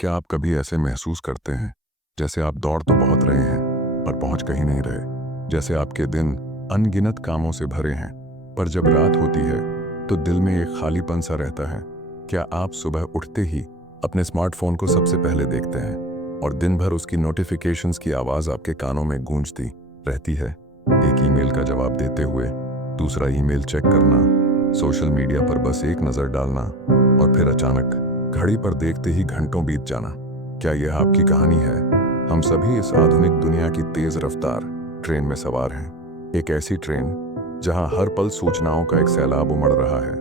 क्या आप कभी ऐसे महसूस करते हैं जैसे आप दौड़ तो बहुत रहे हैं पर पहुंच कहीं नहीं रहे? जैसे आपके दिन अनगिनत कामों से भरे हैं पर जब रात होती है तो दिल में एक खालीपन सा रहता है। क्या आप सुबह उठते ही अपने स्मार्टफोन को सबसे पहले देखते हैं और दिन भर उसकी नोटिफिकेशंस की आवाज आपके कानों में गूंजती रहती है? एक ईमेल का जवाब देते हुए दूसरा ईमेल चेक करना, सोशल मीडिया पर बस एक नजर डालना और फिर अचानक घड़ी पर देखते ही घंटों बीत जाना। क्या यह आपकी कहानी है? हम सभी इस आधुनिक दुनिया की तेज रफ्तार ट्रेन में सवार हैं। एक ऐसी ट्रेन जहां हर पल सूचनाओं का एक सैलाब उमड़ रहा है,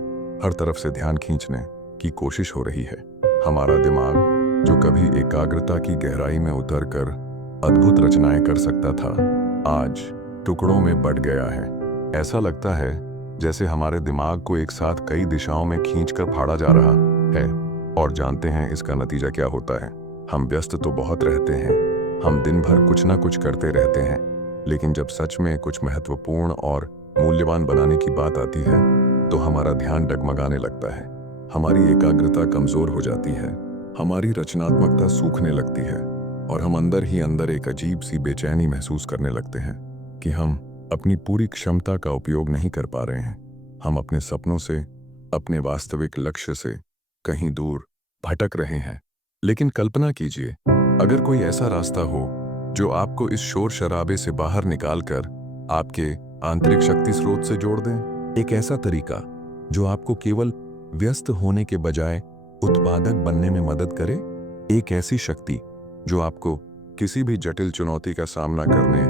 हर तरफ से ध्यान खींचने की कोशिश हो रही है। हमारा दिमाग जो कभी एकाग्रता की गहराई में उतरकर अद्भुत रचनाएं कर सकता था, आज टुकड़ों में बंट गया है। ऐसा लगता है जैसे हमारे दिमाग को एक साथ कई दिशाओं में खींचकर फाड़ा जा रहा है। और जानते हैं इसका नतीजा क्या होता है? हम व्यस्त तो बहुत रहते हैं, हम दिन भर कुछ ना कुछ करते रहते हैं, लेकिन जब सच में कुछ महत्वपूर्ण और मूल्यवान बनाने की बात आती है तो हमारा ध्यान डगमगाने लगता है, हमारी एकाग्रता कमजोर हो जाती है, हमारी रचनात्मकता सूखने लगती है और हम अंदर ही अंदर एक अजीब सी बेचैनी महसूस करने लगते हैं कि हम अपनी पूरी क्षमता का उपयोग नहीं कर पा रहे हैं। हम अपने सपनों से, अपने वास्तविक लक्ष्य से कहीं दूर भटक रहे हैं। लेकिन कल्पना कीजिए, अगर कोई ऐसा रास्ता हो जो आपको इस शोर शराबे से बाहर निकालकर आपके आंतरिक शक्ति स्रोत से जोड़ दें। एक ऐसा तरीका जो आपको केवल व्यस्त होने के बजाय उत्पादक बनने में मदद करे। एक ऐसी शक्ति जो आपको किसी भी जटिल चुनौती का सामना करने,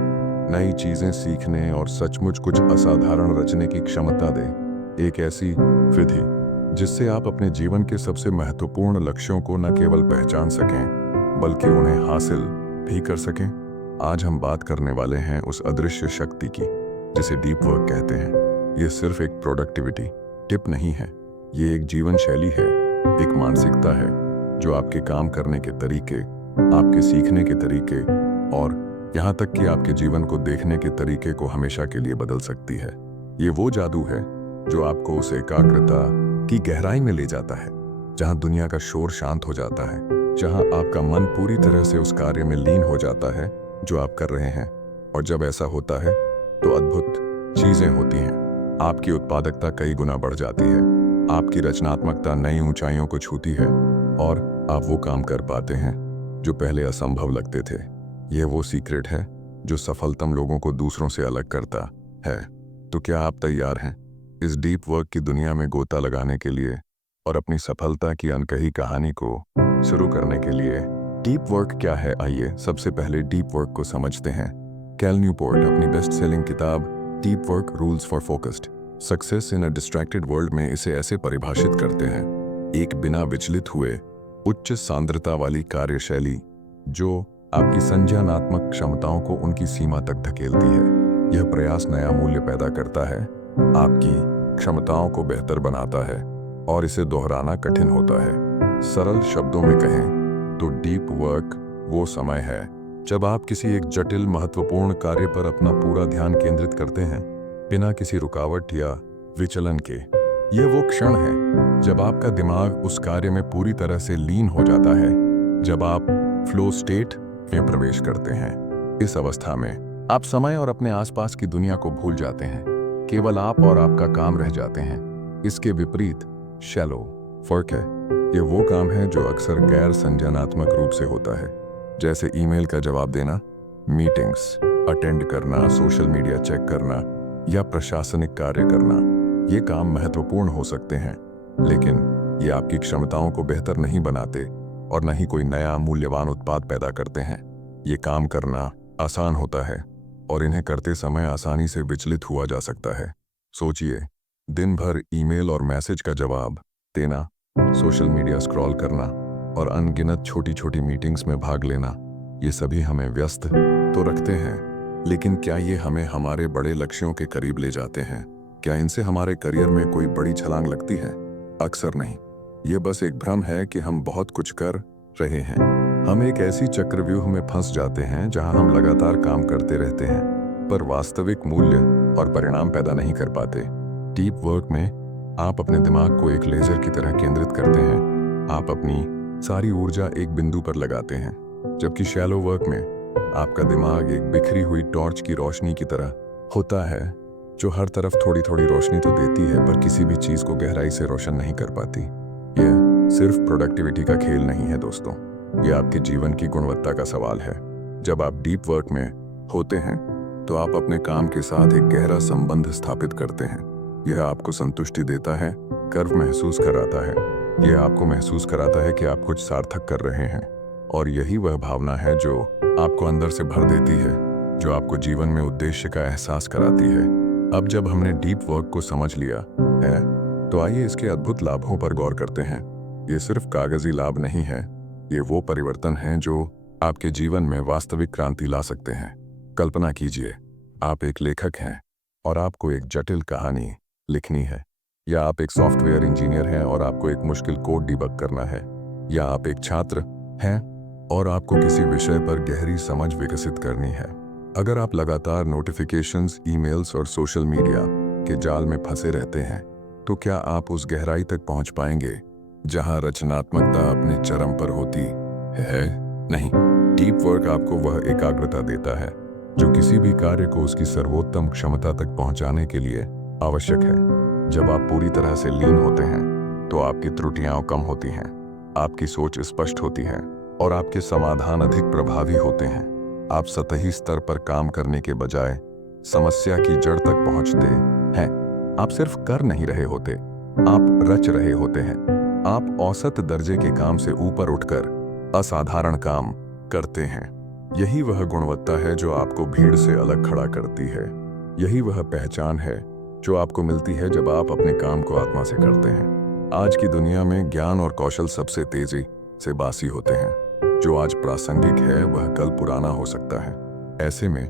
नई चीजें सीखने और सचमुच कुछ असाधारण रचने की क्षमता दे। एक ऐसी विधि जिससे आप अपने जीवन के सबसे महत्वपूर्ण लक्ष्यों को न केवल पहचान सकें बल्कि उन्हें हासिल भी कर सकें। आज हम बात करने वाले हैं उस अदृश्य शक्ति की जिसे डीप वर्क कहते हैं। ये सिर्फ एक प्रोडक्टिविटी टिप नहीं है, ये एक जीवन शैली है, एक मानसिकता है जो आपके काम करने के तरीके, आपके सीखने के तरीके और यहाँ तक कि आपके जीवन को देखने के तरीके को हमेशा के लिए बदल सकती है। ये वो जादू है जो आपको उस एकाग्रता की गहराई में ले जाता है जहां दुनिया का शोर शांत हो जाता है, जहां आपका मन पूरी तरह से उस कार्य में लीन हो जाता है जो आप कर रहे हैं। और जब ऐसा होता है तो अद्भुत चीजें होती हैं। आपकी उत्पादकता कई गुना बढ़ जाती है, आपकी रचनात्मकता नई ऊंचाइयों को छूती है और आप वो काम कर पाते हैं जो पहले असंभव लगते थे। यह वो सीक्रेट है जो सफलतम लोगों को दूसरों से अलग करता है। तो क्या आप तैयार हैं इस डीप वर्क की दुनिया में गोता लगाने के लिए और अपनी सफलता की अनकही कहानी को शुरू करने के लिए? डीप वर्क क्या है, आइए सबसे पहले डीप वर्क को समझते हैं। कैल न्यूपोर्ट अपनी बेस्ट सेलिंग किताब deep work rules for focused success in a distracted world में इसे ऐसे परिभाषित करते हैं: एक बिना विचलित हुए उच्च सांद्रता वाली कार्यशैली जो आपकी संज्ञानात्मक क्षमताओं को उनकी सीमा तक धकेलती है। यह प्रयास नया मूल्य पैदा करता है, आपकी क्षमताओं को बेहतर बनाता है और इसे दोहराना कठिन होता है। सरल शब्दों में कहें तो डीप वर्क वो समय है जब आप किसी एक जटिल महत्वपूर्ण कार्य पर अपना पूरा ध्यान केंद्रित करते हैं बिना किसी रुकावट या विचलन के। यह वो क्षण है जब आपका दिमाग उस कार्य में पूरी तरह से लीन हो जाता है, जब आप फ्लो स्टेट में प्रवेश करते हैं। इस अवस्था में आप समय और अपने आसपास की दुनिया को भूल जाते हैं, केवल आप और आपका काम रह जाते हैं। इसके विपरीत शैलो वर्क है। यह वो काम है जो अक्सर गैर संज्ञानात्मक रूप से होता है, जैसे ईमेल का जवाब देना, मीटिंग्स अटेंड करना, सोशल मीडिया चेक करना या प्रशासनिक कार्य करना। ये काम महत्वपूर्ण हो सकते हैं, लेकिन ये आपकी क्षमताओं को बेहतर नहीं बनाते और न ही कोई नया मूल्यवान उत्पाद पैदा करते हैं। ये काम करना आसान होता है और इन्हें करते समय आसानी से विचलित हुआ जा सकता है। सोचिए, दिन भर ईमेल और मैसेज का जवाब देना, सोशल मीडिया स्क्रॉल करना और अनगिनत छोटी छोटी मीटिंग्स में भाग लेना, ये सभी हमें व्यस्त तो रखते हैं, लेकिन क्या ये हमें हमारे बड़े लक्ष्यों के करीब ले जाते हैं? क्या इनसे हमारे करियर में कोई बड़ी छलांग लगती है? अक्सर नहीं। ये बस एक भ्रम है कि हम बहुत कुछ कर रहे हैं। हम एक ऐसी चक्रव्यूह में फंस जाते हैं जहां हम लगातार काम करते रहते हैं पर वास्तविक मूल्य और परिणाम पैदा नहीं कर पाते। डीप वर्क में आप अपने दिमाग को एक लेजर की तरह केंद्रित करते हैं। आप अपनी सारी ऊर्जा एक बिंदु पर लगाते हैं, जबकि शैलो वर्क में आपका दिमाग एक बिखरी हुई टॉर्च की रोशनी की तरह होता है, जो हर तरफ थोड़ी थोड़ी रोशनी तो देती है पर किसी भी चीज को गहराई से रोशन नहीं कर पाती। यह सिर्फ प्रोडक्टिविटी का खेल नहीं है दोस्तों, यह आपके जीवन की गुणवत्ता का सवाल है। जब आप डीप वर्क में होते हैं तो आप अपने काम के साथ एक गहरा संबंध स्थापित करते हैं। यह आपको संतुष्टि देता है, गर्व महसूस कराता है। यह आपको महसूस कराता है कि आप कुछ सार्थक कर रहे हैं, और यही वह भावना है जो आपको अंदर से भर देती है, जो आपको जीवन में उद्देश्य का एहसास कराती है। अब जब हमने डीप वर्क को समझ लिया है, तो आइए इसके अद्भुत लाभों पर गौर करते हैं। ये सिर्फ कागजी लाभ नहीं है, ये वो परिवर्तन हैं जो आपके जीवन में वास्तविक क्रांति ला सकते हैं। कल्पना कीजिए, आप एक लेखक हैं और आपको एक जटिल कहानी लिखनी है, या आप एक सॉफ्टवेयर इंजीनियर हैं और आपको एक मुश्किल कोड डिबग करना है, या आप एक छात्र हैं और आपको किसी विषय पर गहरी समझ विकसित करनी है। अगर आप लगातार नोटिफिकेशंस, ईमेल्स और सोशल मीडिया के जाल में फंसे रहते हैं, तो क्या आप उस गहराई तक पहुंच पाएंगे जहां रचनात्मकता अपने चरम पर होती है? नहीं। डीप वर्क आपको वह एकाग्रता देता है जो किसी भी कार्य को उसकी सर्वोत्तम क्षमता तक पहुंचाने के लिए आवश्यक है। जब आप पूरी तरह से लीन होते हैं तो आपकी त्रुटियां कम होती हैं, आपकी सोच स्पष्ट होती है और आपके समाधान अधिक प्रभावी होते हैं। आप सतही स्तर पर काम करने के बजाय समस्या की जड़ तक पहुंचते हैं। आप सिर्फ कर नहीं रहे होते, आप रच रहे होते हैं। आप औसत दर्जे के काम से ऊपर उठकर असाधारण काम करते हैं। यही वह गुणवत्ता है जो आपको भीड़ से अलग खड़ा करती है। यही वह पहचान है जो आपको मिलती है जब आप अपने काम को आत्मा से करते हैं। आज की दुनिया में ज्ञान और कौशल सबसे तेजी से बासी होते हैं। जो आज प्रासंगिक है वह कल पुराना हो सकता है। ऐसे में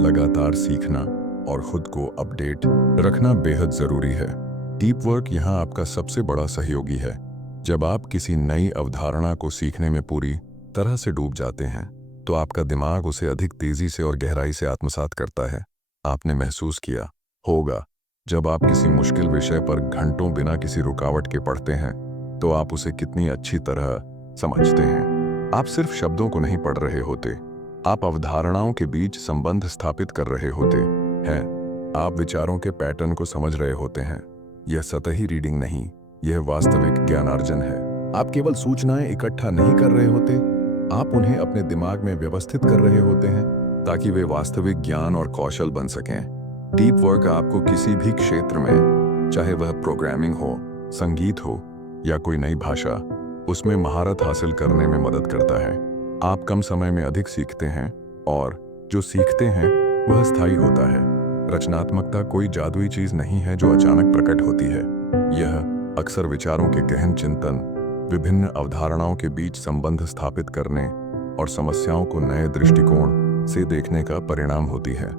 लगातार सीखना और खुद को अपडेट रखना बेहद जरूरी है। डीप वर्क यहाँ आपका सबसे बड़ा सहयोगी है। जब आप किसी नई अवधारणा को सीखने में पूरी तरह से डूब जाते हैं तो आपका दिमाग उसे अधिक तेजी से और गहराई से आत्मसात करता है। आपने महसूस किया होगा, जब आप किसी मुश्किल विषय पर घंटों बिना किसी रुकावट के पढ़ते हैं तो आप उसे कितनी अच्छी तरह समझते हैं। आप सिर्फ शब्दों को नहीं पढ़ रहे होते, आप अवधारणाओं के बीच संबंध स्थापित कर रहे होते हैं। आप विचारों के पैटर्न को समझ रहे होते हैं। यह सतही रीडिंग नहीं, यह वास्तविक ज्ञानार्जन है। आप केवल सूचनाएं इकट्ठा नहीं कर रहे होते, आप उन्हें अपने दिमाग में व्यवस्थित कर रहे होते हैं ताकि वे वास्तविक ज्ञान और कौशल बन सकें। डीप वर्क आपको किसी भी क्षेत्र में, चाहे वह प्रोग्रामिंग हो, संगीत हो या कोई नई भाषा, उसमें महारत हासिल करने में मदद करता है। आप कम समय में अधिक सीखते हैं और जो सीखते हैं वह स्थायी होता है। रचनात्मकता कोई जादुई चीज नहीं है जो अचानक प्रकट होती है। यह अक्सर विचारों के गहन चिंतन, विभिन्न अवधारणाओं के बीच संबंध स्थापित करने और समस्याओं को नए दृष्टिकोण से देखने का परिणाम होती है।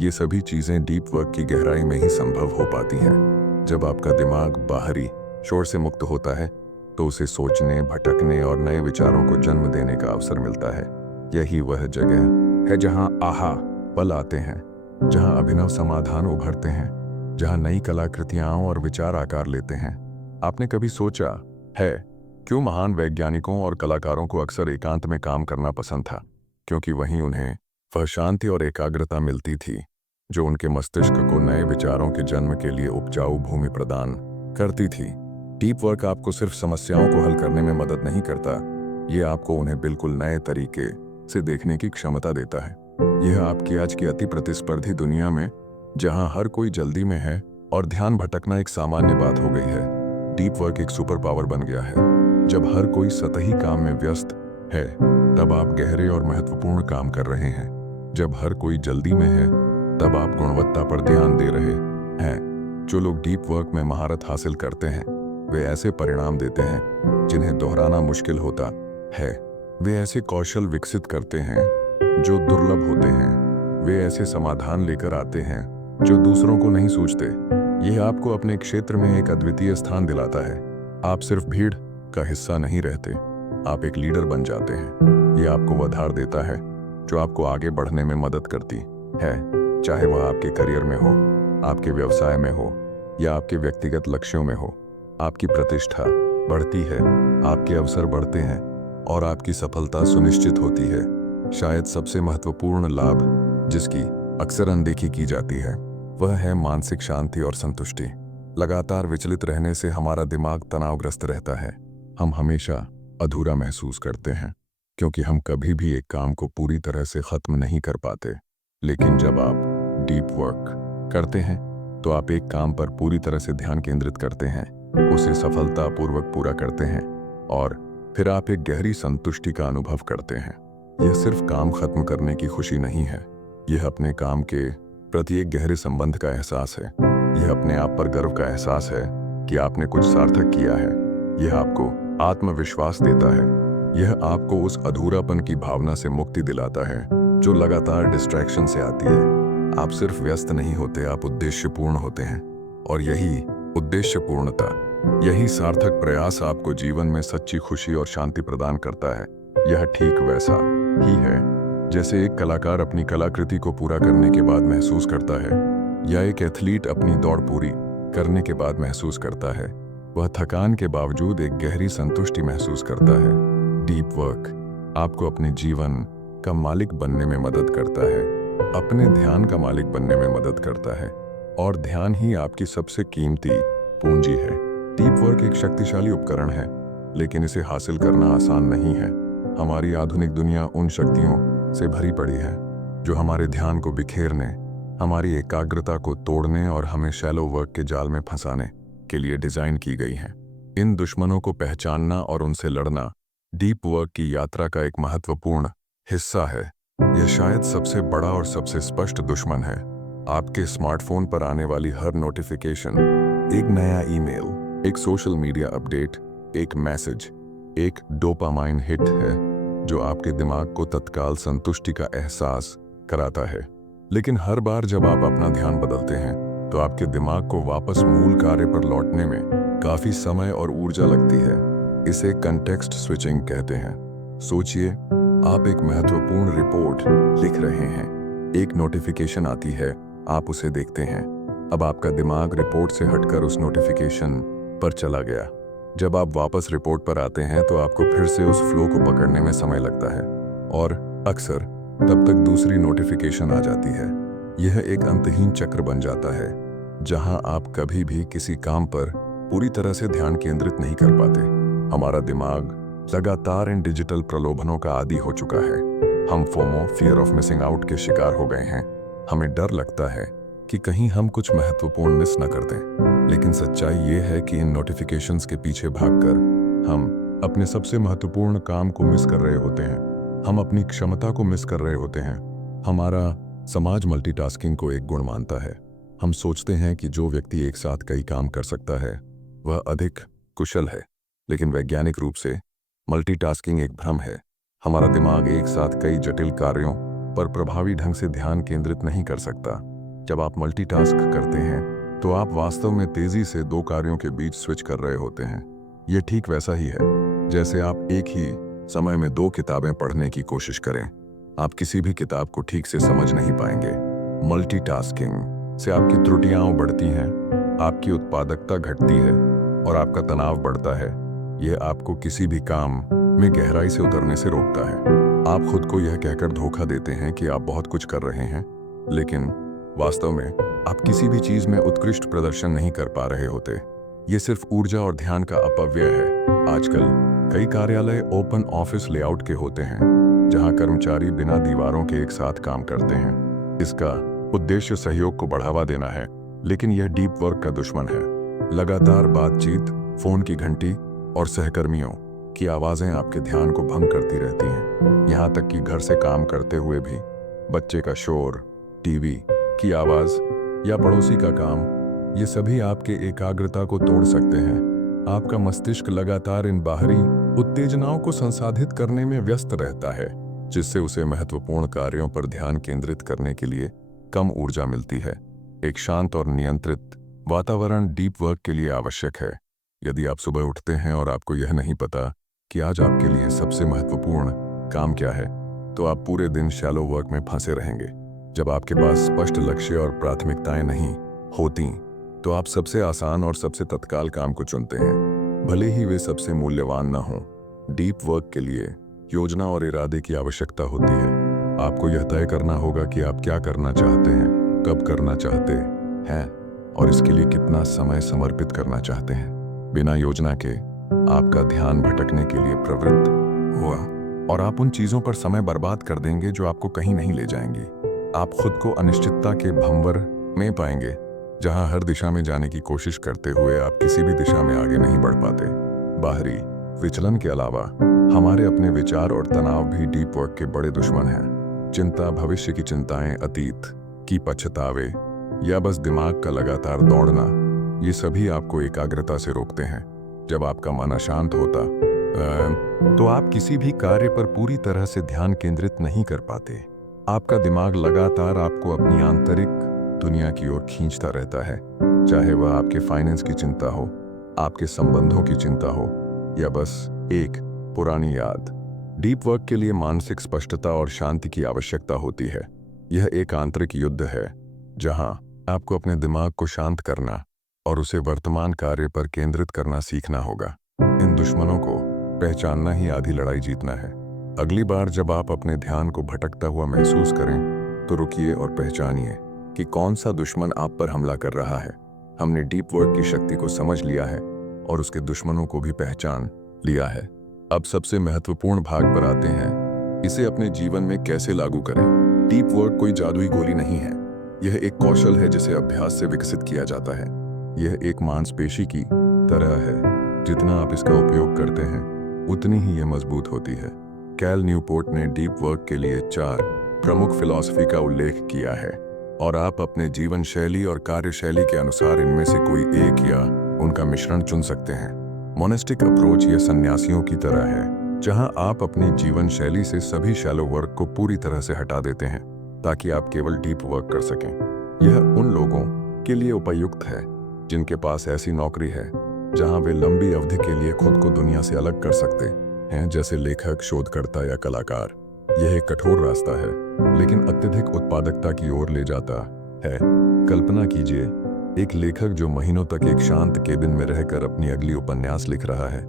ये सभी चीजें डीप वर्क की गहराई में ही संभव हो पाती हैं। जब आपका दिमाग बाहरी शोर से मुक्त होता है तो उसे सोचने, भटकने और नए विचारों को जन्म देने का अवसर मिलता है। यही वह जगह है जहां आहा पल आते हैं, जहां अभिनव समाधान उभरते हैं, जहां नई कलाकृतियां और विचार आकार लेते हैं। आपने कभी सोचा है क्यों महान वैज्ञानिकों और कलाकारों को अक्सर एकांत में काम करना पसंद था? क्योंकि वहीं उन्हें वह शांति और एकाग्रता मिलती थी जो उनके मस्तिष्क को नए विचारों के जन्म के लिए उपजाऊ भूमि प्रदान करती थी। डीप वर्क आपको सिर्फ समस्याओं को हल करने में मदद नहीं करता, ये आपको उन्हें बिल्कुल नए तरीके से देखने की क्षमता देता है। यह आपकी आज की अति प्रतिस्पर्धी दुनिया में, जहां हर कोई जल्दी में है और ध्यान भटकना एक सामान्य बात हो गई है, डीप वर्क एक सुपर पावर बन गया है। जब हर कोई सतही काम में व्यस्त है, तब आप गहरे और महत्वपूर्ण काम कर रहे हैं। जब हर कोई जल्दी में है, तब आप गुणवत्ता पर ध्यान दे रहे हैं। जो लोग डीप वर्क में महारत हासिल करते हैं, वे ऐसे परिणाम देते हैं जिन्हें दोहराना मुश्किल होता है। वे ऐसे कौशल विकसित करते हैं जो दुर्लभ होते हैं। वे ऐसे समाधान लेकर आते हैं जो दूसरों को नहीं सूझते। यह आपको अपने क्षेत्र में एक अद्वितीय स्थान दिलाता है। आप सिर्फ भीड़ का हिस्सा नहीं रहते, आप एक लीडर बन जाते हैं। यह आपको वह धार देता है जो आपको आगे बढ़ने में मदद करती है, चाहे वह आपके करियर में हो, आपके व्यवसाय में हो या आपके व्यक्तिगत लक्ष्यों में हो। आपकी प्रतिष्ठा बढ़ती है, आपके अवसर बढ़ते हैं और आपकी सफलता सुनिश्चित होती है। शायद सबसे महत्वपूर्ण लाभ जिसकी अक्सर अनदेखी की जाती है वह है मानसिक शांति और संतुष्टि। लगातार विचलित रहने से हमारा दिमाग तनावग्रस्त रहता है। हम हमेशा अधूरा महसूस करते हैं क्योंकि हम कभी भी एक काम को पूरी तरह से खत्म नहीं कर पाते। लेकिन जब आप डीप वर्क करते हैं तो आप एक काम पर पूरी तरह से ध्यान केंद्रित करते हैं, उसे सफलतापूर्वक पूरा करते हैं और फिर आप एक गहरी संतुष्टि का अनुभव करते हैं। यह सिर्फ काम खत्म करने की खुशी नहीं है, यह अपने काम के प्रति एक गहरे संबंध का एहसास है। यह अपने आप पर गर्व का एहसास है कि आपने कुछ सार्थक किया है। यह आपको आत्मविश्वास देता है। यह आपको उस अधूरापन की भावना से मुक्ति दिलाता है जो लगातार डिस्ट्रैक्शन से आती है। आप सिर्फ व्यस्त नहीं होते, आप उद्देश्यपूर्ण होते हैं और यही उद्देश्यपूर्णता, यही सार्थक प्रयास आपको जीवन में सच्ची खुशी और शांति प्रदान करता है। यह ठीक वैसा ही है जैसे एक कलाकार अपनी कलाकृति को पूरा करने के बाद महसूस करता है या एक एथलीट अपनी दौड़ पूरी करने के बाद महसूस करता है। वह थकान के बावजूद एक गहरी संतुष्टि महसूस करता है। डीप वर्क आपको अपने जीवन का मालिक बनने में मदद करता है, अपने ध्यान का मालिक बनने में मदद करता है और ध्यान ही आपकी सबसे कीमती पूंजी है। डीप वर्क एक शक्तिशाली उपकरण है, लेकिन इसे हासिल करना आसान नहीं है। हमारी आधुनिक दुनिया उन शक्तियों से भरी पड़ी है जो हमारे ध्यान को बिखेरने, हमारी एकाग्रता को तोड़ने और हमें शैलो वर्क के जाल में फंसाने के लिए डिजाइन की गई हैं। इन दुश्मनों को पहचानना और उनसे लड़ना डीप वर्क की यात्रा का एक महत्वपूर्ण हिस्सा है। यह शायद सबसे बड़ा और सबसे स्पष्ट दुश्मन है। आपके स्मार्टफोन पर आने वाली हर नोटिफिकेशन, एक नया ईमेल, एक सोशल मीडिया अपडेट, एक मैसेज, एक डोपामाइन हिट है जो आपके दिमाग को तत्काल संतुष्टि का एहसास कराता है। लेकिन हर बार जब आप अपना ध्यान बदलते हैं तो आपके दिमाग को वापस मूल कार्य पर लौटने में काफी समय और ऊर्जा लगती है। इसे कंटेक्स्ट स्विचिंग कहते हैं। सोचिए, आप एक महत्वपूर्ण रिपोर्ट लिख रहे हैं, एक नोटिफिकेशन आती है, आप उसे देखते हैं। अब आपका दिमाग रिपोर्ट से हटकर उस नोटिफिकेशन पर चला गया। जब आप वापस रिपोर्ट पर आते हैं तो आपको फिर से उस फ्लो को पकड़ने में समय लगता है और अक्सर तब तक दूसरी नोटिफिकेशन आ जाती है। यह एक अंतहीन चक्र बन जाता है जहां आप कभी भी किसी काम पर पूरी तरह से ध्यान केंद्रित नहीं कर पाते। हमारा दिमाग लगातार इन डिजिटल प्रलोभनों का आदी हो चुका है। हम FOMO, fear of missing out के शिकार हो गए हैं। हमें डर लगता है कि कहीं हम कुछ महत्वपूर्ण मिस न कर दें। लेकिन सच्चाई ये है कि इन नोटिफिकेशंस के पीछे भागकर हम अपने सबसे महत्वपूर्ण काम को मिस कर रहे होते हैं। हम अपनी क्षमता को मिस कर रहे होते हैं। हमारा समाज मल्टीटास्किंग को एक गुण मानता है। हम सोचते हैं कि जो व्यक्ति एक साथ कई काम कर सकता है वह अधिक कुशल है, लेकिन वैज्ञानिक रूप से मल्टीटास्किंग एक भ्रम है। हमारा दिमाग एक साथ कई जटिल कार्यों पर प्रभावी ढंग से ध्यान केंद्रित नहीं कर सकता। जब आप मल्टीटास्क करते हैं तो आप वास्तव में तेजी से दो कार्यों के बीच स्विच कर रहे होते हैं। यह ठीक वैसा ही है जैसे आप एक ही समय में दो किताबें पढ़ने की कोशिश करें। आप किसी भी किताब को ठीक से समझ नहीं पाएंगे। मल्टीटास्किंग से आपकी त्रुटियां बढ़ती हैं, आपकी उत्पादकता घटती है और आपका तनाव बढ़ता है। यह आपको किसी भी काम में गहराई से उतरने से रोकता है। आप खुद को यह कहकर धोखा देते हैं कि आप बहुत कुछ कर रहे हैं, लेकिन वास्तव में आप किसी भी चीज में उत्कृष्ट प्रदर्शन नहीं कर पा रहे होते। ये सिर्फ ऊर्जा और ध्यान का अपव्यय है। आजकल कई कार्यालय ओपन ऑफिस लेआउट के होते हैं जहां कर्मचारी बिना दीवारों के एक साथ काम करते हैं। इसका उद्देश्य सहयोग को बढ़ावा देना है, लेकिन यह डीप वर्क का दुश्मन है। लगातार बातचीत, फोन की घंटी और सहकर्मियों की आवाजें आपके ध्यान को भंग करती रहती हैं। यहाँ तक कि घर से काम करते हुए भी बच्चे का शोर, टीवी की आवाज या पड़ोसी का काम, ये सभी आपके एकाग्रता को तोड़ सकते हैं। आपका मस्तिष्क लगातार इन बाहरी उत्तेजनाओं को संसाधित करने में व्यस्त रहता है, जिससे उसे महत्वपूर्ण कार्यों पर ध्यान केंद्रित करने के लिए कम ऊर्जा मिलती है। एक शांत और नियंत्रित वातावरण डीप वर्क के लिए आवश्यक है। यदि आप सुबह उठते हैं और आपको यह नहीं पता कि आज आपके लिए सबसे महत्वपूर्ण काम क्या है, तो आप पूरे दिन शैलो वर्क में फंसे रहेंगे। जब आपके पास स्पष्ट लक्ष्य और प्राथमिकताएं नहीं होती, तो आप सबसे आसान और सबसे तत्काल काम को चुनते हैं, भले ही वे सबसे मूल्यवान न हों। डीप वर्क के लिए योजना और इरादे की आवश्यकता होती है। आपको यह तय करना होगा कि आप क्या करना चाहते हैं, कब करना चाहते हैं और इसके लिए कितना समय समर्पित करना चाहते हैं। बिना योजना के आपका ध्यान भटकने के लिए प्रवृत्त हुआ और आप उन चीजों पर समय बर्बाद कर देंगे जो आपको कहीं नहीं ले जाएंगी। आप खुद को अनिश्चितता के भंवर में पाएंगे, जहां हर दिशा में जाने की कोशिश करते हुए आप किसी भी दिशा में आगे नहीं बढ़ पाते। बाहरी विचलन के अलावा हमारे अपने विचार और तनाव भी डीप वर्क के बड़े दुश्मन हैं। चिंता, भविष्य की चिंताएं, अतीत की पछतावे या बस दिमाग का लगातार दौड़ना, ये सभी आपको एकाग्रता से रोकते हैं। जब आपका मन अशांत होता तो आप किसी भी कार्य पर पूरी तरह से ध्यान केंद्रित नहीं कर पाते। आपका दिमाग लगातार आपको अपनी आंतरिक दुनिया की ओर खींचता रहता है, चाहे वह आपके फाइनेंस की चिंता हो, आपके संबंधों की चिंता हो या बस एक पुरानी याद। डीप वर्क के लिए मानसिक स्पष्टता और शांति की आवश्यकता होती है। यह एक आंतरिक युद्ध है जहां आपको अपने दिमाग को शांत करना और उसे वर्तमान कार्य पर केंद्रित करना सीखना होगा। इन दुश्मनों को पहचानना ही आधी लड़ाई जीतना है। अगली बार जब आप अपने ध्यान को भटकता हुआ महसूस करें तो रुकिए और पहचानिए कि कौन सा दुश्मन आप पर हमला कर रहा है। हमने डीप वर्क की शक्ति को समझ लिया है और उसके दुश्मनों को भी पहचान लिया है। अब सबसे महत्वपूर्ण भाग पर आते हैं, इसे अपने जीवन में कैसे लागू करें। डीप वर्क कोई जादुई गोली नहीं है, यह एक कौशल है जिसे अभ्यास से विकसित किया जाता है। यह एक मांसपेशी की तरह है, जितना आप इसका उपयोग करते हैं उतनी ही यह मजबूत होती है। कैल न्यूपोर्ट ने डीप वर्क के लिए 4 प्रमुख फिलॉसफी का उल्लेख किया है और आप अपने जीवन शैली और कार्यशैली के अनुसार इनमें से कोई एक या उनका मिश्रण चुन सकते हैं। मोनेस्टिक अप्रोच यह सन्यासियों की तरह है, जहां आप अपनी जीवन शैली से सभी शैलो वर्क को पूरी तरह से हटा देते हैं ताकि आप केवल डीप वर्क कर सकें। यह उन लोगों के लिए उपयुक्त है जिनके पास ऐसी नौकरी है जहां वे लंबी अवधि के लिए खुद को दुनिया से अलग कर सकते हैं, जैसे लेखक, शोधकर्ता या कलाकार। यह एक कठोर रास्ता है लेकिन अत्यधिक उत्पादकता की ओर ले जाता है। कल्पना कीजिए एक लेखक जो महीनों तक एक शांत केबिन में रहकर अपनी अगली उपन्यास लिख रहा है,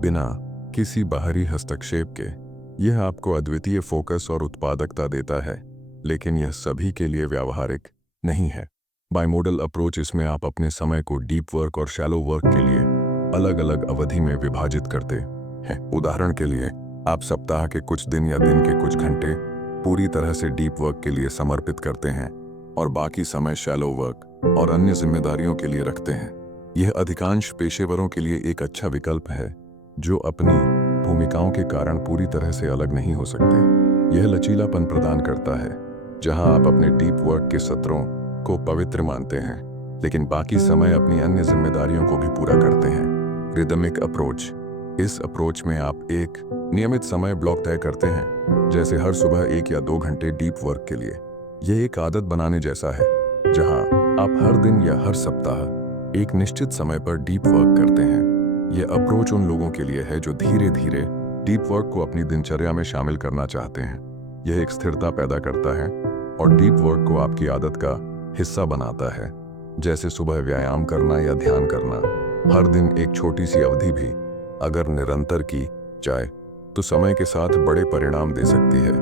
बिना किसी बाहरी हस्तक्षेप के। यह आपको अद्वितीय फोकस और उत्पादकता देता है, लेकिन यह सभी के लिए व्यावहारिक नहीं है। बाइमोडल अप्रोच, इसमें आप अपने समय को डीप वर्क और शैलो वर्क के लिए अलग अलग अवधि में विभाजित करते हैं। उदाहरण के लिए, आप सप्ताह के कुछ दिन या दिन के कुछ घंटे पूरी तरह से डीप वर्क के लिए समर्पित करते हैं और बाकी समय शैलो वर्क और अन्य जिम्मेदारियों के लिए रखते हैं। यह अधिकांश पेशेवरों के लिए एक अच्छा विकल्प है जो अपनी भूमिकाओं के कारण पूरी तरह से अलग नहीं हो सकते। यह लचीलापन प्रदान करता है जहां आप अपने डीप वर्क के सत्रों को पवित्र मानते हैं लेकिन बाकी समय अपनी अन्य जिम्मेदारियों को भी पूरा करते हैं। रिदमिक अप्रोच, इस अप्रोच में आप एक नियमित समय ब्लॉक तय करते हैं, जैसे हर सुबह 1 या 2 घंटे डीप वर्क के लिए। यह एक आदत बनाने जैसा है जहां आप हर दिन या हर सप्ताह एक निश्चित समय पर डीप वर्क करते हैं। यह अप्रोच उन लोगों के लिए है जो धीरे धीरे डीप वर्क को अपनी दिनचर्या में शामिल करना चाहते हैं। यह एक स्थिरता पैदा करता है और डीप वर्क को आपकी आदत का हिस्सा बनाता है, जैसे सुबह व्यायाम करना या ध्यान करना। हर दिन एक छोटी सी अवधि भी अगर निरंतर की जाए तो समय के साथ बड़े परिणाम दे सकती है।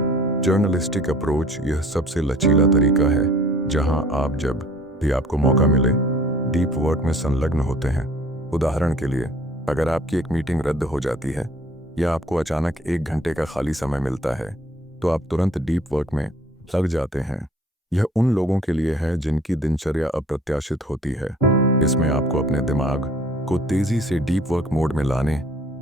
जर्नलिस्टिक अप्रोच, यह सबसे लचीला तरीका है जहां आप जब भी आपको मौका मिले डीप वर्क में संलग्न होते हैं। उदाहरण के लिए, अगर आपकी एक मीटिंग रद्द हो जाती है या आपको अचानक 1 घंटे का खाली समय मिलता है तो आप तुरंत डीप वर्क में लग जाते हैं। यह उन लोगों के लिए है जिनकी दिनचर्या अप्रत्याशित होती है। इसमें आपको अपने दिमाग को तेजी से डीप वर्क मोड में लाने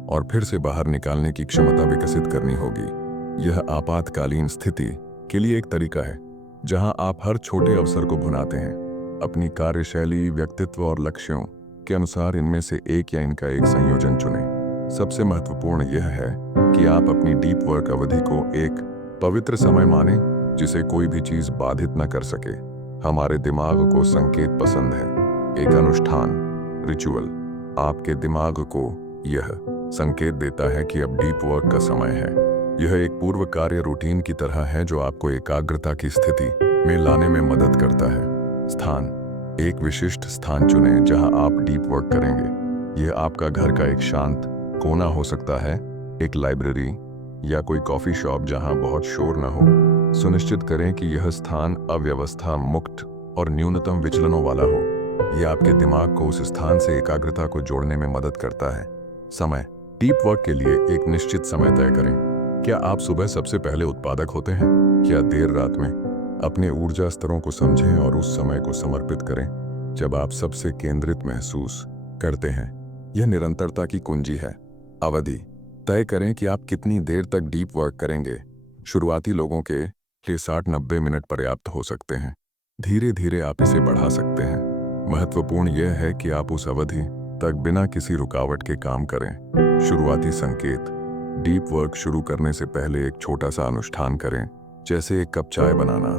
और फिर से बाहर निकालने की क्षमता विकसित करनी होगी। यह आपातकालीन स्थिति के लिए एक तरीका है जहां आप हर छोटे अवसर को भुनाते हैं। अपनी कार्यशैली, व्यक्तित्व और लक्ष्यों के अनुसार इनमें से एक या इनका एक संयोजन चुनें। सबसे महत्वपूर्ण यह है कि आप अपनी डीप वर्क अवधि को एक पवित्र समय मानें जिसे कोई भी चीज बाधित न कर सके। हमारे दिमाग को संकेत पसंद है। एक अनुष्ठान, रिचुअल, आपके दिमाग को यह संकेत देता है कि अब डीप वर्क का समय है। यह एक पूर्व कार्य रूटीन की तरह है जो आपको एकाग्रता की स्थिति में लाने में मदद करता है। स्थान, एक विशिष्ट स्थान चुनें जहां आप डीप वर्क करेंगे। यह आपका घर का एक शांत कोना हो सकता है, एक लाइब्रेरी या कोई कॉफ़ी शॉप जहां बहुत शोर न हो। सुनिश्चित करें कि यह स्थान अव्यवस्था मुक्त और न्यूनतम विचलनों वाला हो। यह आपके दिमाग को उस स्थान से एकाग्रता को जोड़ने में मदद करता है। समय, डीप वर्क के लिए एक निश्चित समय तय करें। क्या आप सुबह सबसे पहले उत्पादक होते हैं या देर रात में? अपने ऊर्जा स्तरों को समझें और उस समय को समर्पित करें जब आप सबसे केंद्रित महसूस करते हैं। यह निरंतरता की कुंजी है। अवधि तय करें कि आप कितनी देर तक डीप वर्क करेंगे। शुरुआती लोगों के लिए 60-90 मिनट पर्याप्त हो सकते हैं। धीरे धीरे आप इसे बढ़ा सकते हैं। महत्वपूर्ण यह है कि आप उस अवधि तक बिना किसी रुकावट के काम करें। शुरुआती संकेत, डीप वर्क शुरू करने से पहले एक छोटा सा अनुष्ठान करें, जैसे एक कप चाय बनाना,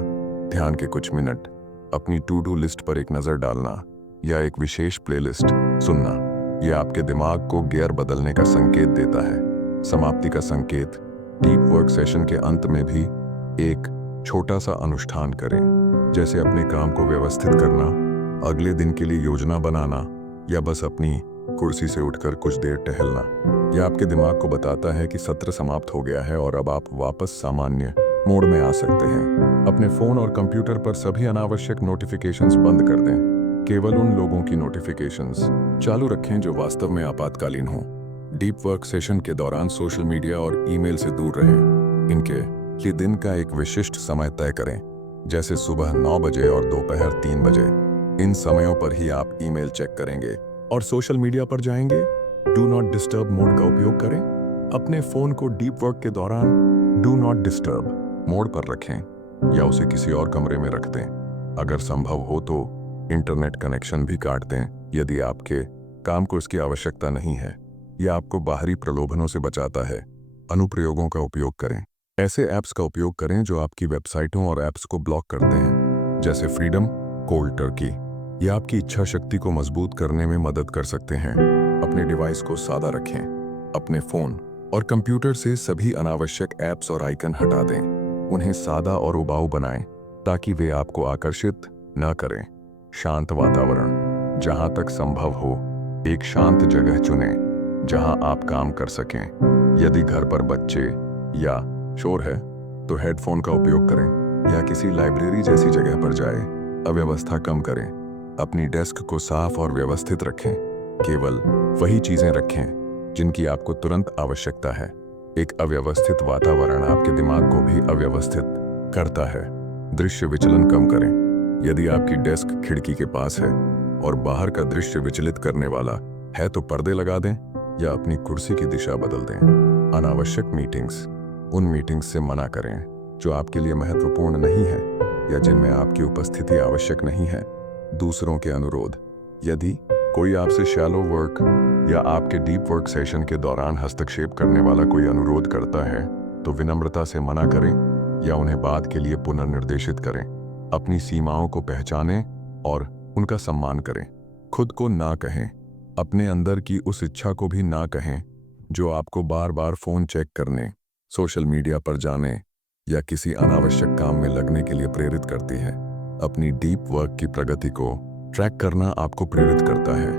ध्यान के कुछ मिनट, अपनी टू डू लिस्ट पर एक नज़र डालना या एक विशेष प्लेलिस्ट सुनना। यह आपके दिमाग को गियर बदलने का संकेत देता है। समाप्ति का संकेत, डीप वर्क सेशन के अंत में भी एक छोटा सा अनुष्ठान करें, जैसे अपने काम को व्यवस्थित करना, अगले दिन के लिए योजना बनाना या बस अपनी कुर्सी से उठकर कुछ देर टहलना। यह आपके दिमाग को बताता है कि सत्र समाप्त हो गया है और अब आप वापस सामान्य मोड में आ सकते हैं। अपने फोन और कंप्यूटर पर सभी अनावश्यक नोटिफिकेशंस बंद कर दें। केवल उन लोगों की नोटिफिकेशंस चालू रखें जो वास्तव में आपातकालीन हों। डीप वर्क सेशन के दौरान सोशल मीडिया और ईमेल से दूर रहें। इनके लिए दिन का एक विशिष्ट समय तय करें, जैसे सुबह 9 बजे और दोपहर 3 बजे। इन समयों पर ही आप ईमेल चेक करेंगे और सोशल मीडिया पर जाएंगे। डू नॉट डिस्टर्ब मोड का उपयोग करें। अपने फोन को डीप वर्क के दौरान डू नॉट डिस्टर्ब मोड पर रखें या उसे किसी और कमरे में रख दें। अगर संभव हो तो इंटरनेट कनेक्शन भी काट दें यदि आपके काम को इसकी आवश्यकता नहीं है। यह आपको बाहरी प्रलोभनों से बचाता है। अनुप्रयोगों का उपयोग करें। ऐसे ऐप्स का उपयोग करें जो आपकी वेबसाइटों और ऐप्स को ब्लॉक करते हैं, जैसे फ्रीडम, कोल्ड टर्की। ये आपकी इच्छा शक्ति को मजबूत करने में मदद कर सकते हैं। अपने डिवाइस को सादा रखें। अपने फोन और कंप्यूटर से सभी अनावश्यक ऐप्स और आइकन हटा दें। उन्हें सादा और उबाऊ बनाएं ताकि वे आपको आकर्षित न करें। शांत वातावरण, जहां तक संभव हो एक शांत जगह चुनें जहां आप काम कर सकें। यदि घर पर बच्चे या शोर है तो हेडफोन का उपयोग करें या किसी लाइब्रेरी जैसी जगह पर जाएं। अव्यवस्था कम करें। अपनी डेस्क को साफ और व्यवस्थित रखें। केवल वही चीजें रखें जिनकी आपको तुरंत आवश्यकता है। एक अव्यवस्थित वातावरण आपके दिमाग को भी अव्यवस्थित करता है। दृश्य विचलन कम करें। यदि आपकी डेस्क खिड़की के पास है और बाहर का दृश्य विचलित करने वाला है तो पर्दे लगा दें या अपनी कुर्सी की दिशा बदल दें। अनावश्यक मीटिंग्स, उन मीटिंग्स से मना करें जो आपके लिए महत्वपूर्ण नहीं है या जिनमें आपकी उपस्थिति आवश्यक नहीं है। दूसरों के अनुरोध, यदि कोई आपसे शैलो वर्क या आपके डीप वर्क सेशन के दौरान हस्तक्षेप करने वाला कोई अनुरोध करता है तो विनम्रता से मना करें या उन्हें बाद के लिए पुनर्निर्देशित करें। अपनी सीमाओं को पहचानें और उनका सम्मान करें। खुद को ना कहें। अपने अंदर की उस इच्छा को भी ना कहें जो आपको बार बार फोन चेक करने, सोशल मीडिया पर जाने या किसी अनावश्यक काम में लगने के लिए प्रेरित करती है। अपनी डीप वर्क की प्रगति को ट्रैक करना आपको प्रेरित करता है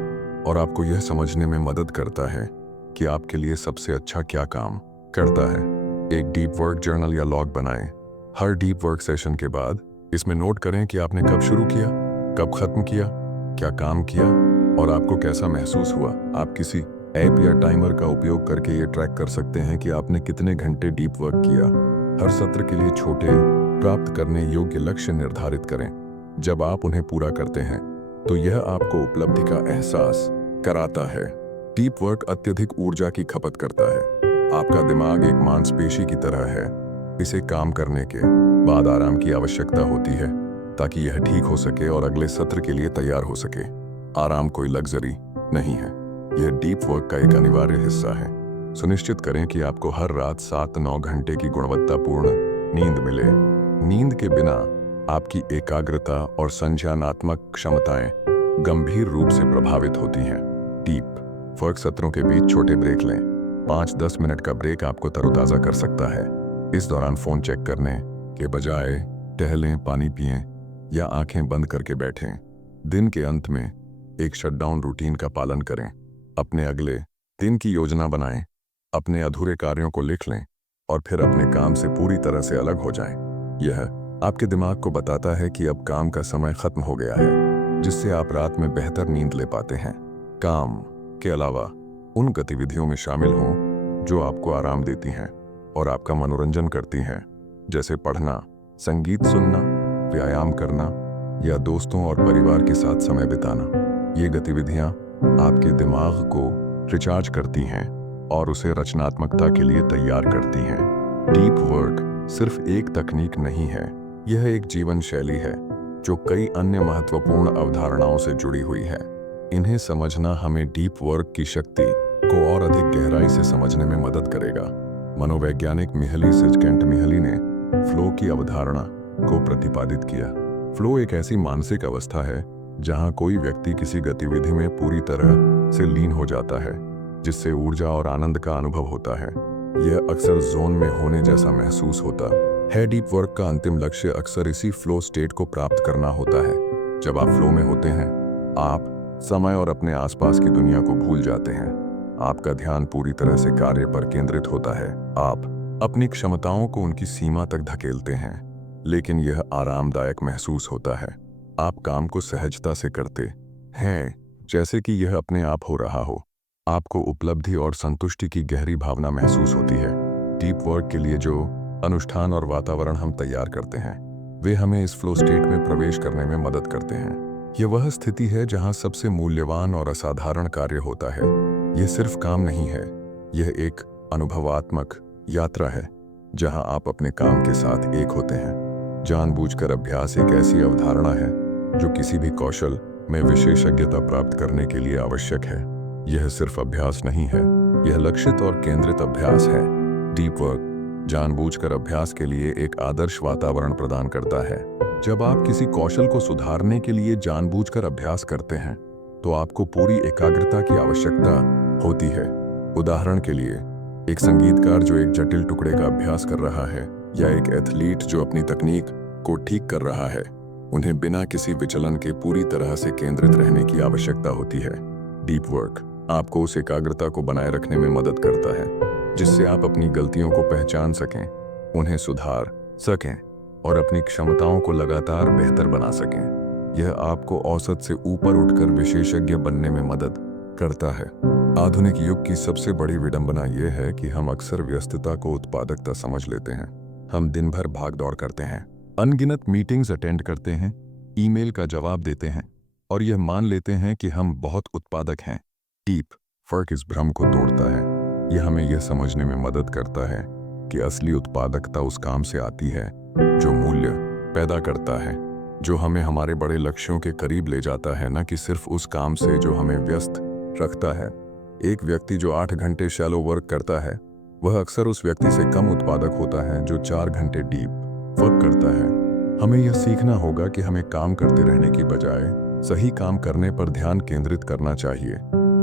और आपको यह समझने में मदद करता है कि आपके लिए सबसे अच्छा क्या काम करता है। एक डीप वर्क जर्नल या लॉग बनाएं। हर डीप वर्क सेशन के बाद इसमें नोट करें कि आपने कब शुरू किया, कब खत्म किया, क्या काम किया और आपको कैसा महसूस हुआ। आप किसी ऐप या टाइमर का उपयोग करके ये ट्रैक कर सकते हैं कि आपने कितने घंटे डीप वर्क किया। हर सत्र के लिए छोटे, प्राप्त करने योग्य लक्ष्य निर्धारित करें। जब आप उन्हें पूरा करते हैं तो यह आपको उपलब्धि का एहसास कराता है। डीप वर्क अत्यधिक ऊर्जा की खपत करता है। आपका दिमाग एक मांसपेशी की तरह है। इसे काम करने के बाद आराम की आवश्यकता होती है ताकि यह ठीक हो सके और अगले सत्र के लिए तैयार हो सके। आराम कोई लग्जरी नहीं है, यह डीप वर्क का एक अनिवार्य हिस्सा है। सुनिश्चित करें कि आपको हर रात 7-9 घंटे की गुणवत्तापूर्ण नींद मिले। नींद के बिना आपकी एकाग्रता और संज्ञानात्मक क्षमताएं गंभीर रूप से प्रभावित होती हैं। डीप वर्क सत्रों के बीच छोटे ब्रेक लें। 5-10 मिनट का ब्रेक आपको तरोताजा कर सकता है। इस दौरान फोन चेक करने के बजाय टहलें, पानी पिएं या आंखें बंद करके बैठें। दिन के अंत में एक शटडाउन रूटीन का पालन करें। अपने अगले दिन की योजना बनाएं। अपने अधूरे कार्यों को लिख लें और फिर अपने काम से पूरी तरह से अलग हो जाएं। यह आपके दिमाग को बताता है कि अब काम का समय खत्म हो गया है, जिससे आप रात में बेहतर नींद ले पाते हैं। काम के अलावा उन गतिविधियों में शामिल हों जो आपको आराम देती हैं और आपका मनोरंजन करती हैं, जैसे पढ़ना, संगीत सुनना, व्यायाम करना या दोस्तों और परिवार के साथ समय बिताना। ये गतिविधियां आपके दिमाग को रिचार्ज करती हैं और उसे रचनात्मकता के लिए तैयार करती हैं। डीप वर्क सिर्फ एक तकनीक नहीं है, यह एक जीवन शैली है जो कई अन्य महत्वपूर्ण अवधारणाओं से जुड़ी हुई है। इन्हें समझना हमें डीप वर्क की शक्ति को और अधिक गहराई से समझने में मदद करेगा। मनोवैज्ञानिक मिहली सिजकेंटमिहली ने फ्लो की अवधारणा को प्रतिपादित किया। फ्लो एक ऐसी मानसिक अवस्था है जहां कोई व्यक्ति किसी गतिविधि में पूरी तरह से लीन हो जाता है, जिससे ऊर्जा और आनंद का अनुभव होता है। यह अक्सर जोन में होने जैसा महसूस होता है। डीप वर्क का अंतिम लक्ष्य अक्सर इसी फ्लो स्टेट को प्राप्त करना होता है। जब आप फ्लो में होते हैं, आप समय और अपने आसपास की दुनिया को भूल जाते हैं। आपका ध्यान पूरी तरह से कार्य पर केंद्रित होता है। आप अपनी क्षमताओं को उनकी सीमा तक धकेलते हैं, लेकिन यह आरामदायक महसूस होता है। आप काम को सहजता से करते हैं, जैसे कि यह अपने आप हो रहा हो। आपको उपलब्धि और संतुष्टि की गहरी भावना महसूस होती है। डीप वर्क के लिए जो अनुष्ठान और वातावरण हम तैयार करते हैं, वे हमें इस फ्लो स्टेट में प्रवेश करने में मदद करते हैं। यह वह स्थिति है जहां सबसे मूल्यवान और असाधारण कार्य होता है। यह सिर्फ काम नहीं है, यह एक अनुभवात्मक यात्रा है जहां आप अपने काम के साथ एक होते हैं। जानबूझकर अभ्यास एक ऐसी अवधारणा है जो किसी भी कौशल में विशेषज्ञता प्राप्त करने के लिए आवश्यक है। यह सिर्फ अभ्यास नहीं है, यह लक्षित और केंद्रित अभ्यास है। डीप वर्क जानबूझकर अभ्यास के लिए एक आदर्श वातावरण प्रदान करता है। जब आप किसी कौशल को सुधारने के लिए जानबूझकर अभ्यास करते हैं, तो आपको पूरी एकाग्रता की आवश्यकता होती है। उदाहरण के लिए, एक संगीतकार जो एक जटिल टुकड़े का अभ्यास कर रहा है, या एक एथलीट जो अपनी तकनीक को ठीक कर रहा है, उन्हें बिना किसी विचलन के पूरी तरह से केंद्रित रहने की आवश्यकता होती है। डीप वर्क आपको उस एकाग्रता को बनाए रखने में मदद करता है, जिससे आप अपनी गलतियों को पहचान सकें, उन्हें सुधार सकें और अपनी क्षमताओं को लगातार बेहतर बना सकें। यह आपको औसत से ऊपर उठकर विशेषज्ञ बनने में मदद करता है। आधुनिक युग की सबसे बड़ी विडंबना यह है कि हम अक्सर व्यस्तता को उत्पादकता समझ लेते हैं। हम दिन भर भाग दौड़ करते हैं, अनगिनत मीटिंग्स अटेंड करते हैं, ईमेल का जवाब देते हैं और यह मान लेते हैं कि हम बहुत उत्पादक हैं। डीप वर्क इस भ्रम को तोड़ता है। यह हमें यह समझने में मदद करता है कि असली उत्पादकता उस काम से आती है जो मूल्य पैदा करता है, जो हमें हमारे बड़े लक्ष्यों के करीब ले जाता है, न कि सिर्फ उस काम से जो हमें व्यस्त रखता है। एक व्यक्ति जो 8 घंटे शैलो वर्क करता है, वह अक्सर उस व्यक्ति से कम उत्पादक होता है जो 4 घंटे डीप वर्क करता है। हमें यह सीखना होगा कि हमें काम करते रहने की बजाय सही काम करने पर ध्यान केंद्रित करना चाहिए।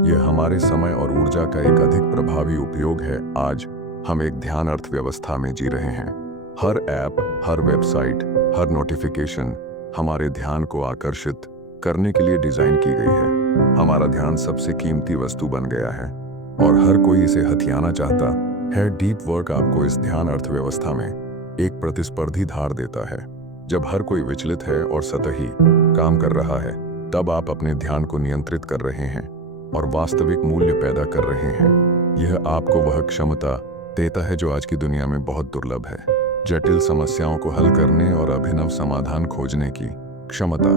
यह हमारे समय और ऊर्जा का एक अधिक प्रभावी उपयोग है। आज हम एक ध्यान अर्थव्यवस्था में जी रहे हैं। हर ऐप, हर वेबसाइट, हर नोटिफिकेशन हमारे ध्यान को आकर्षित करने के लिए डिजाइन की गई है। हमारा ध्यान सबसे कीमती वस्तु बन गया है और हर कोई इसे हथियाना चाहता है। डीप वर्क आपको इस ध्यान अर्थव्यवस्था में एक प्रतिस्पर्धी धार देता है। जब हर कोई विचलित है और सतही काम कर रहा है, तब आप अपने ध्यान को नियंत्रित कर रहे हैं और वास्तविक मूल्य पैदा कर रहे हैं। यह आपको वह क्षमता देता है जो आज की दुनिया में बहुत दुर्लभ है। जटिल समस्याओं को हल करने और अभिनव समाधान खोजने की क्षमता।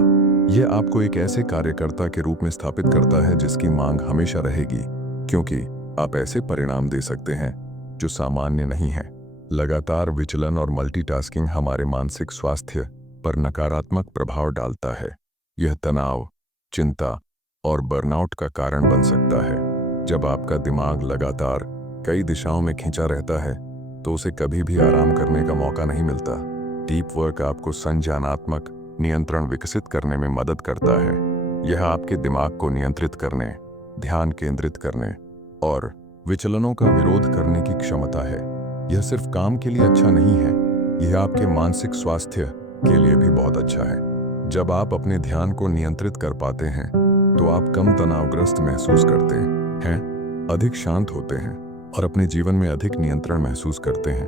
यह आपको एक ऐसे कार्यकर्ता के रूप में स्थापित करता है जिसकी मांग हमेशा रहेगी, क्योंकि आप ऐसे परिणाम दे सकते हैं जो सामान्य नहीं है। लगातार विचलन और मल्टीटास्किंग हमारे मानसिक स्वास्थ्य पर नकारात्मक प्रभाव डालता है। यह तनाव, चिंता और बर्नआउट का कारण बन सकता है। जब आपका दिमाग लगातार कई दिशाओं में खिंचा रहता है, तो उसे कभी भी आराम करने का मौका नहीं मिलता। डीप वर्क आपको संज्ञानात्मक नियंत्रण विकसित करने में मदद करता है। यह आपके दिमाग को नियंत्रित करने, ध्यान केंद्रित करने और विचलनों का विरोध करने की क्षमता है। यह सिर्फ काम के लिए अच्छा नहीं है, यह आपके मानसिक स्वास्थ्य के लिए भी बहुत अच्छा है। जब आप अपने ध्यान को नियंत्रित कर पाते हैं, तो आप कम तनावग्रस्त महसूस करते हैं, अधिक शांत होते हैं और अपने जीवन में अधिक नियंत्रण महसूस करते हैं।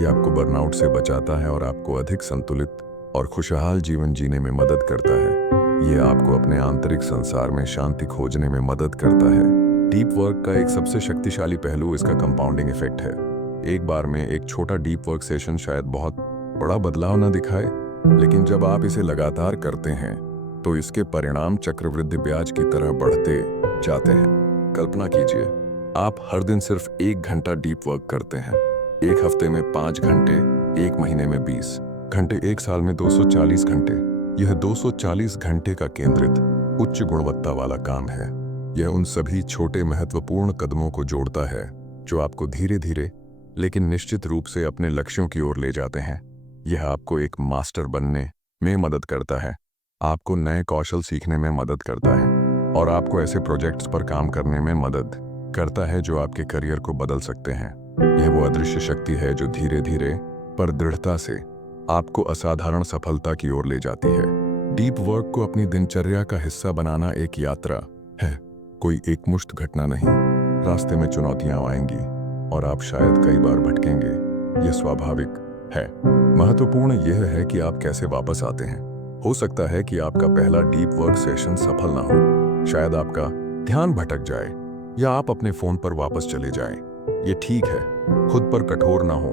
यह आपको बर्नआउट से बचाता है और आपको अधिक संतुलित और खुशहाल जीवन जीने में मदद करता है। यह आपको अपने आंतरिक संसार में शांति खोजने में मदद करता है। डीप वर्क का एक सबसे शक्तिशाली पहलू इसका कंपाउंडिंग इफेक्ट है। एक बार में एक छोटा डीप वर्क सेशन शायद बहुत बड़ा बदलाव न दिखाए, लेकिन जब आप इसे लगातार करते हैं तो इसके परिणाम चक्रवृद्धि ब्याज की तरह बढ़ते जाते हैं। कल्पना कीजिए, आप हर दिन सिर्फ 1 घंटा डीप वर्क करते हैं। एक हफ्ते में 5 घंटे, एक महीने में 20 घंटे, एक साल में 240 घंटे। यह 240 घंटे का केंद्रित उच्च गुणवत्ता वाला काम है। यह उन सभी छोटे महत्वपूर्ण कदमों को जोड़ता है जो आपको धीरे धीरे लेकिन निश्चित रूप से अपने लक्ष्यों की ओर ले जाते हैं। यह आपको एक मास्टर बनने में मदद करता है, आपको नए कौशल सीखने में मदद करता है और आपको ऐसे प्रोजेक्ट्स पर काम करने में मदद करता है जो आपके करियर को बदल सकते हैं। यह वो अदृश्य शक्ति है जो धीरे धीरे पर दृढ़ता से आपको असाधारण सफलता की ओर ले जाती है। डीप वर्क को अपनी दिनचर्या का हिस्सा बनाना एक यात्रा है, कोई एकमुश्त घटना नहीं। रास्ते में चुनौतियां आएंगी और आप शायद कई बार भटकेंगे, यह स्वाभाविक है। महत्वपूर्ण यह है कि आप कैसे वापस आते हैं। हो सकता है कि आपका पहला डीप वर्क सेशन सफल ना हो, शायद आपका ध्यान भटक जाए या आप अपने फोन पर वापस चले जाएं। ये ठीक है, खुद पर कठोर ना हो।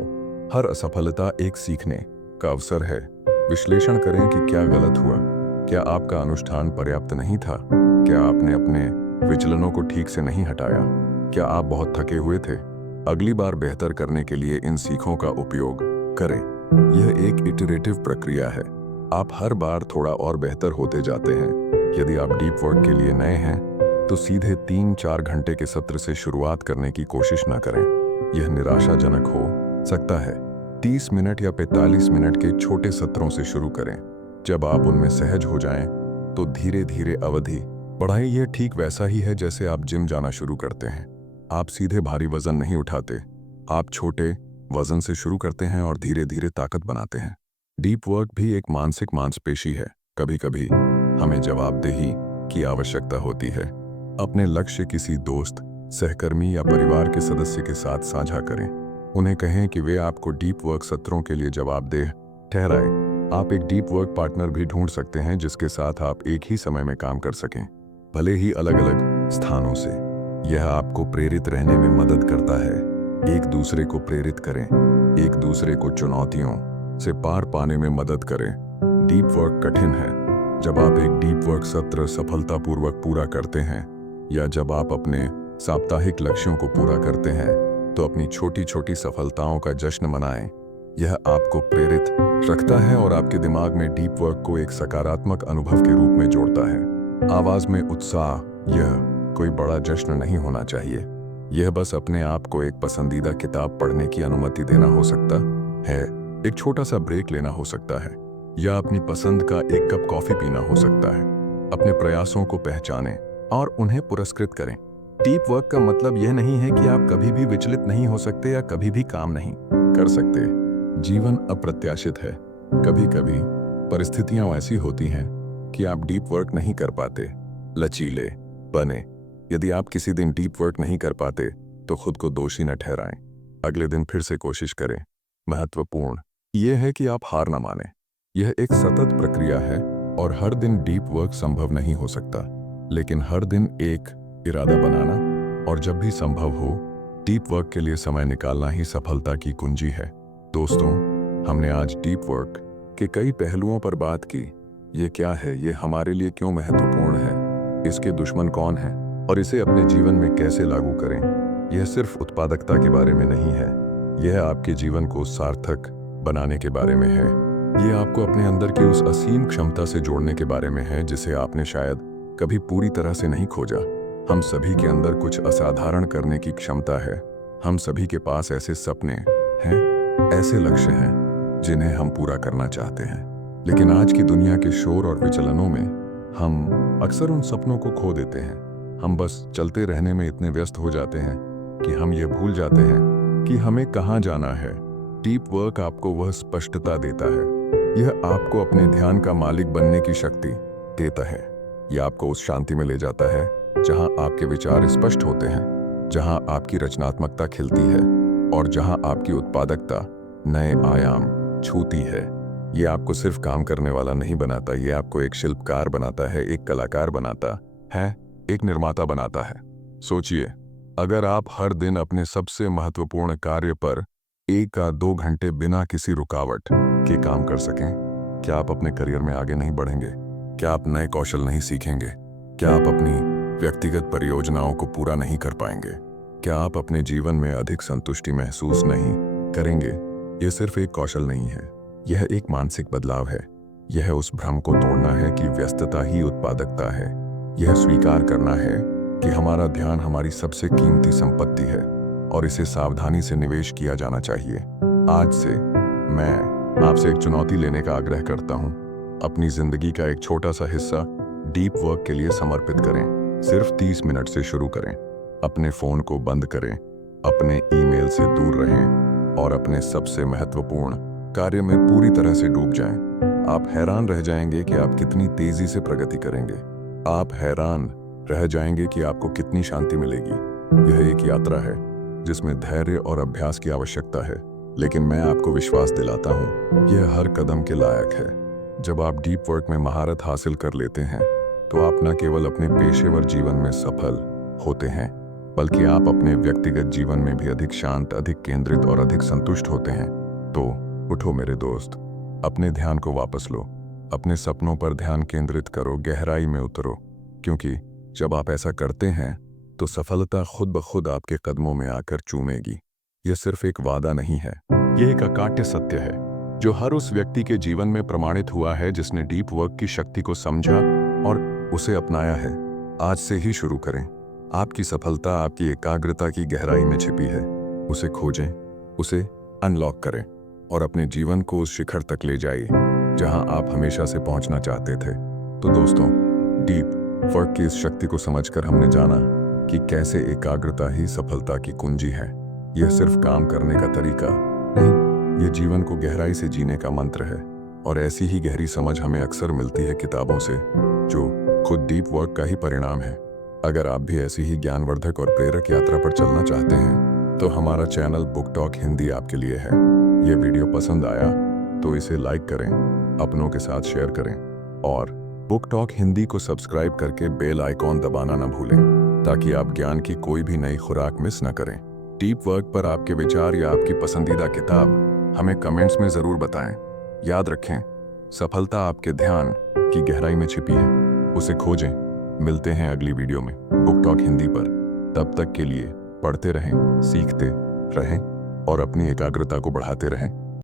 हर असफलता एक सीखने का अवसर है। विश्लेषण करें कि क्या गलत हुआ, क्या आपका अनुष्ठान पर्याप्त नहीं था, क्या आपने अपने विचलनों को ठीक से नहीं हटाया, क्या आप बहुत थके हुए थे। अगली बार बेहतर करने के लिए इन सीखों का उपयोग करें। यह एक इटरेटिव प्रक्रिया है, आप हर बार थोड़ा और बेहतर होते जाते हैं। यदि आप डीप वर्क के लिए नए हैं तो सीधे 3-4 घंटे के सत्र से शुरुआत करने की कोशिश न करें, यह निराशाजनक हो सकता है। 30 मिनट या 45 मिनट के छोटे सत्रों से शुरू करें। जब आप उनमें सहज हो जाएं तो धीरे धीरे अवधि बढ़ाएं। यह ठीक वैसा ही है जैसे आप जिम जाना शुरू करते हैं। आप सीधे भारी वजन नहीं उठाते, आप छोटे वजन से शुरू करते हैं और धीरे धीरे ताकत बनाते हैं। डीप वर्क भी एक मानसिक मांसपेशी है। कभी कभी हमें जवाबदेही की आवश्यकता होती है। अपने लक्ष्य किसी दोस्त, सहकर्मी या परिवार के सदस्य के साथ साझा करें। उन्हें कहें कि वे आपको डीप वर्क सत्रों के लिए जवाबदेह ठहराएं। आप एक डीप वर्क पार्टनर भी ढूंढ सकते हैं जिसके साथ आप एक ही समय में काम कर सकें, भले ही अलग अलग स्थानों से। यह आपको प्रेरित रहने में मदद करता है। एक दूसरे को प्रेरित करें, एक दूसरे को चुनौतियों से पार पाने में मदद करें। डीप वर्क कठिन है। जब आप एक डीप वर्क सत्र सफलतापूर्वक पूरा करते हैं या जब आप अपने साप्ताहिक लक्ष्यों को पूरा करते हैं तो अपनी छोटी छोटी सफलताओं का जश्न मनाएं। यह आपको प्रेरित रखता है और आपके दिमाग में डीप वर्क को एक सकारात्मक अनुभव के रूप में जोड़ता है। आवाज में उत्साह, यह कोई बड़ा जश्न नहीं होना चाहिए। यह बस अपने आप को एक पसंदीदा किताब पढ़ने की अनुमति देना हो सकता है, एक छोटा सा ब्रेक लेना हो सकता है, या अपनी पसंद का एक कप कॉफी पीना हो सकता है। अपने प्रयासों को पहचानें और उन्हें पुरस्कृत करें। डीप वर्क का मतलब यह नहीं है कि आप कभी भी विचलित नहीं हो सकते या कभी भी काम नहीं कर सकते। जीवन अप्रत्याशित है। कभी कभी परिस्थितियां ऐसी होती हैं कि आप डीप वर्क नहीं कर पाते। लचीले बने। यदि आप किसी दिन डीप वर्क नहीं कर पाते तो खुद को दोषी न ठहराएं। अगले दिन फिर से कोशिश करें। महत्वपूर्ण यह है कि आप हार न मानें। यह एक सतत प्रक्रिया है और हर दिन डीप वर्क संभव नहीं हो सकता, लेकिन हर दिन एक इरादा बनाना और जब भी संभव हो डीप वर्क के लिए समय निकालना ही सफलता की कुंजी है। दोस्तों, हमने आज डीप वर्क के कई पहलुओं पर बात की। ये क्या है, ये हमारे लिए क्यों महत्वपूर्ण है, इसके दुश्मन कौन हैं और इसे अपने जीवन में कैसे लागू करें। यह सिर्फ उत्पादकता के बारे में नहीं है, यह आपके जीवन को सार्थक बनाने के बारे में है। यह आपको अपने अंदर की उस असीम क्षमता से जोड़ने के बारे में है जिसे आपने शायद कभी पूरी तरह से नहीं खोजा। हम सभी के अंदर कुछ असाधारण करने की क्षमता है। हम सभी के पास ऐसे सपने हैं, ऐसे लक्ष्य हैं जिन्हें हम पूरा करना चाहते हैं, लेकिन आज की दुनिया के शोर और विचलनों में हम अक्सर उन सपनों को खो देते हैं। हम बस चलते रहने में इतने व्यस्त हो जाते हैं कि हम ये भूल जाते हैं कि हमें कहाँ जाना है। डीप वर्क आपको वह स्पष्टता देता है। यह आपको अपने ध्यान का मालिक बनने की शक्ति देता है। यह आपको उस शांति में ले जाता है जहां आपके विचार स्पष्ट होते हैं, जहां आपकी रचनात्मकता खिलती है और जहां आपकी उत्पादकता नए आयाम छूती है। ये आपको सिर्फ काम करने वाला नहीं बनाता, ये आपको एक शिल्पकार बनाता है, एक कलाकार बनाता है, एक निर्माता बनाता है। सोचिए, अगर आप हर दिन अपने सबसे महत्वपूर्ण कार्य पर 1 या 2 घंटे बिना किसी रुकावट के काम कर सकें, क्या आप अपने करियर में आगे नहीं बढ़ेंगे? क्या आप नए कौशल नहीं सीखेंगे? क्या आप अपनी व्यक्तिगत परियोजनाओं को पूरा नहीं कर पाएंगे? क्या आप अपने जीवन में अधिक संतुष्टि महसूस नहीं करेंगे? यह सिर्फ एक कौशल नहीं है, यह एक मानसिक बदलाव है। यह उस भ्रम को तोड़ना है कि व्यस्तता ही उत्पादकता है। यह स्वीकार करना है कि हमारा ध्यान हमारी सबसे कीमती संपत्ति है और इसे सावधानी से निवेश किया जाना चाहिए। आज से मैं आपसे एक चुनौती लेने का आग्रह करता हूं। अपनी जिंदगी का एक छोटा सा हिस्सा डीप वर्क के लिए समर्पित करें। सिर्फ 30 मिनट से शुरू करें। अपने फोन को बंद करें, अपने ईमेल से दूर रहें और अपने सबसे महत्वपूर्ण कार्य में पूरी तरह से डूब जाएं। आप हैरान रह जाएंगे कि आप कितनी तेजी से प्रगति करेंगे। आप हैरान रह जाएंगे कि आपको कितनी शांति मिलेगी। यह एक यात्रा है जिसमें धैर्य और अभ्यास की आवश्यकता है, लेकिन मैं आपको विश्वास दिलाता हूं, यह हर कदम के लायक है। जब आप डीप वर्क में महारत हासिल कर लेते हैं तो आप न केवल अपने पेशेवर जीवन में सफल होते हैं, बल्कि आप अपने व्यक्तिगत जीवन में भी अधिक शांत, अधिक केंद्रित और अधिक संतुष्ट होते हैं। तो उठो मेरे दोस्त, अपने ध्यान को वापस लो, अपने सपनों पर ध्यान केंद्रित करो, गहराई में उतरो, क्योंकि जब आप ऐसा करते हैं तो सफलता खुद ब खुद आपके कदमों में आकर चूमेगी। यह सिर्फ एक वादा नहीं है, यह एक अकाट्य सत्य है जो हर उस व्यक्ति के जीवन में प्रमाणित हुआ है जिसने डीप वर्क की शक्ति को समझा और उसे अपनाया है। आज से ही शुरू करें। आपकी सफलता आपकी एकाग्रता की गहराई में छिपी है। उसे खोजें, उसे अनलॉक करें और अपने जीवन को उस शिखर तक ले जाइए जहां आप हमेशा से पहुंचना चाहते थे। तो दोस्तों, डीप वर्क की इस शक्ति को समझकर हमने जाना कि कैसे एकाग्रता ही सफलता की कुंजी है। यह सिर्फ काम करने का तरीका नहीं, यह जीवन को गहराई से जीने का मंत्र है। और ऐसी ही गहरी समझ हमें अक्सर मिलती है किताबों से, जो खुद डीप वर्क का ही परिणाम है। अगर आप भी ऐसी ही ज्ञानवर्धक और प्रेरक यात्रा पर चलना चाहते हैं तो हमारा चैनल बुक टॉक हिंदी आपके लिए है। यह वीडियो पसंद आया तो इसे लाइक करें, अपनों के साथ शेयर करें और बुक टॉक हिंदी को सब्सक्राइब करके बेल आइकॉन दबाना न भूलें, ताकि आप ज्ञान की कोई भी नई खुराक मिस न करें। डीप वर्क पर आपके विचार या आपकी पसंदीदा किताब हमें कमेंट्स में जरूर बताएं। याद रखें, सफलता आपके ध्यान की गहराई में छिपी है, उसे खोजें। मिलते हैं अगली वीडियो में बुक टॉक हिंदी पर। तब तक के लिए पढ़ते रहें, सीखते रहें और अपनी एकाग्रता को बढ़ाते रहें।